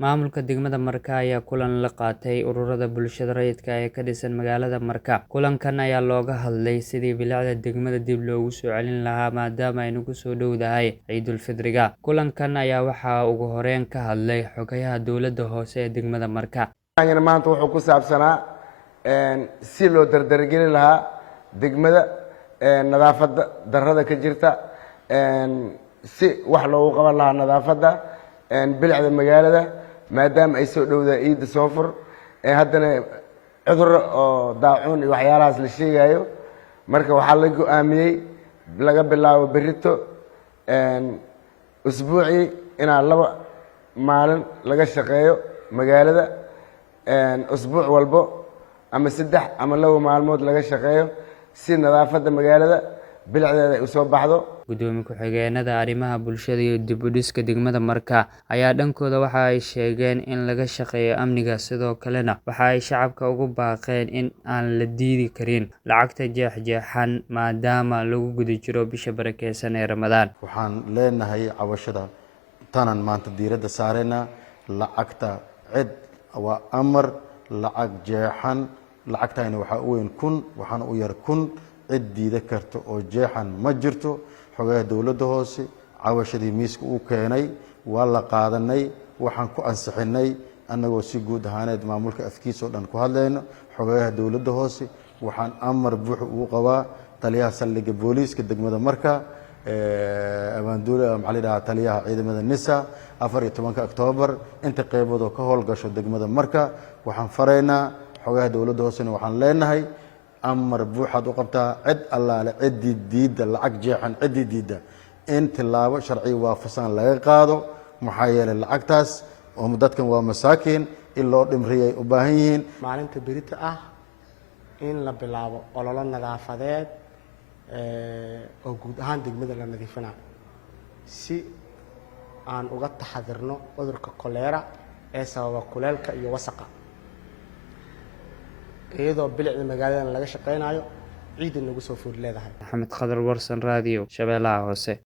Maamulka degmada Marka ayaa kulan la qaatay ururada bulshada rayidka ah ee ka dhisan magaalada Marka. Kulankan ayaa looga hadlay sidii bilicda degmada dib loogu soo celin lahaa maadaama ay nagu soo dhowdahay Ciidul Fidriga. Kulankan ayaa waxaa ugu horeyn ka hadlay xogayaha dowladda hoose ee degmada Marka. Maanta wuxuu ku saabsanaa si loo dardargelin lahaa degmada nadaafadda darrada ka jirta si wax loogu qaban lahaa nadaafadda bilicda magaalada maadaama ay soo dhowdahay Ciidda Soofur haddana cudur oo daacuun iyo waxyaalahaas la sheegayo marka waxaa la go'aamiyey laga bilaabo berrito usbuucii inaan 2 maalin laga shaqeeyo magaalada usbuuc walbo ama 3 ama 2 maalmood laga shaqeeyo si nadaafadda magaalada bilicdeeda ay u soo baxdo. Gudoomiye ku-xigeenada arrimaha bulshada iyo dib u dhiska degmada Marka ayaa dhankooda waxa ay sheegeen in laga shaqeeyo amniga sidoo kalena waxa ay shacabka ugu baaqeen in aan la diidi karin lacagta jeexjeexan maadaama lagu guda jiro bisha barakeysan ee Ramadaan. Waxaan leenahay cabashada tanan maanta diiradda saarayna lacagta cid waa amar lacag jeexan lacagtayna waxa u weyn 1000 waxaan u yar 1000 cid diida karto oo jeexan ma jirto. xogaha dowladda hoose cabashadii miiska uu keenay waa la qaadanay waxaan ku ansixinay annagoo si guud ahaaneed maamulka afkiisa oo dhan ku hadlayno. xogaha dowladda hoose waxaan amar buux ugu qabaa taliyaha saldhigga booliiska degmada Marka abaanduule maxalliga taliyaha ciidamada NISA 14 Oktoobar inta qeybood oo ka howlgasho degmada Marka waxaan faraynaa xogaha dowladda hoose waxaan leenahay amar buuxaad u qabtaa cid allaale cidii diidda lacag jeexan cidii diidda in tilaabo sharci waafaqsan laga qaado maxaa yeelay lacagtaas oo dadkan waa masaakiin in loo dhimriyay u baahan yihiin. maalinta berita ah in la bilaabo ololo nadaafadeed oo guud ahaan degmada la nadiifinayo si aan uga taxadirno cudurka koleera ee sababa kuleelka iyo wasakha iyadoo bilicda magaalada laga shaqeynayo ciidan nagu soo food leedahay. Maxamed Khadar Warsan Radio Shabeellaha Hoose.